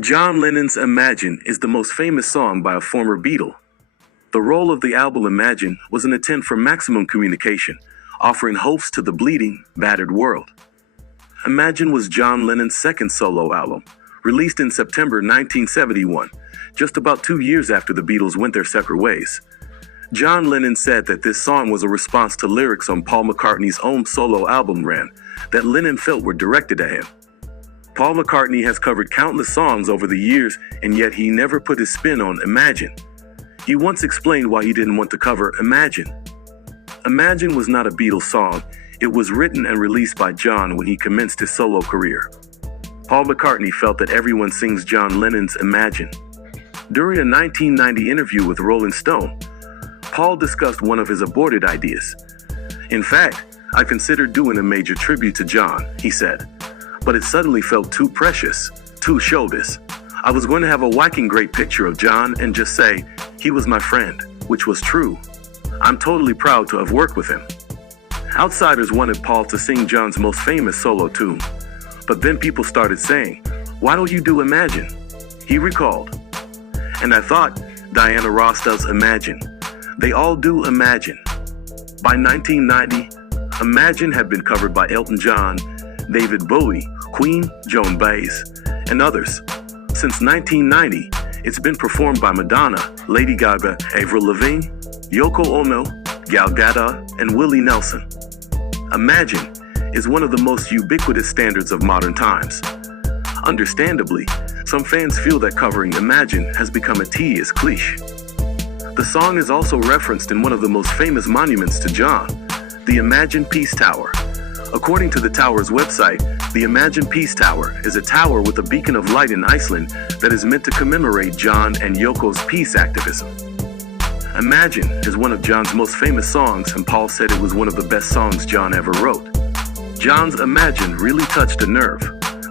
John Lennon's Imagine is the most famous song by a former Beatle. The role of the album Imagine was an attempt for maximum communication, offering hopes to the bleeding, battered world. Imagine was John Lennon's second solo album, released in September 1971, just about 2 years after the Beatles went their separate ways. John Lennon said that this song was a response to lyrics on Paul McCartney's own solo album Ran that Lennon felt were directed at him. Paul McCartney has covered countless songs over the years, and yet he never put his spin on Imagine. He once explained why he didn't want to cover Imagine. Imagine was not a Beatles song. It was written and released by John when he commenced his solo career. Paul McCartney felt that everyone sings John Lennon's Imagine. During a 1990 interview with Rolling Stone, Paul discussed one of his aborted ideas. "In fact, I considered doing a major tribute to John," he said, "but it suddenly felt too precious, too showbiz. I was going to have a whacking great picture of John and just say, he was my friend," which was true. I'm totally proud to have worked with him. Outsiders wanted Paul to sing John's most famous solo tune, but then people started saying, "Why don't you do Imagine?" He recalled, "And I thought, Diana Ross does Imagine. They all do Imagine." By 1990, Imagine had been covered by Elton John, David Bowie, Queen, Joan Baez, and others. Since 1990, it's been performed by Madonna, Lady Gaga, Avril Lavigne, Yoko Ono, Gal Gadot, and Willie Nelson. Imagine is one of the most ubiquitous standards of modern times. Understandably, some fans feel that covering Imagine has become a tedious cliche. The song is also referenced in one of the most famous monuments to John, the Imagine Peace Tower. According to the tower's website, the Imagine Peace Tower is a tower with a beacon of light in Iceland that is meant to commemorate John and Yoko's peace activism. Imagine is one of John's most famous songs, and Paul said it was one of the best songs John ever wrote. John's Imagine really touched a nerve.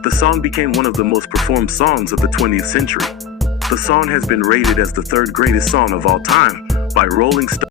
The song became one of the most performed songs of the 20th century. The song has been rated as the third greatest song of all time by Rolling Stone.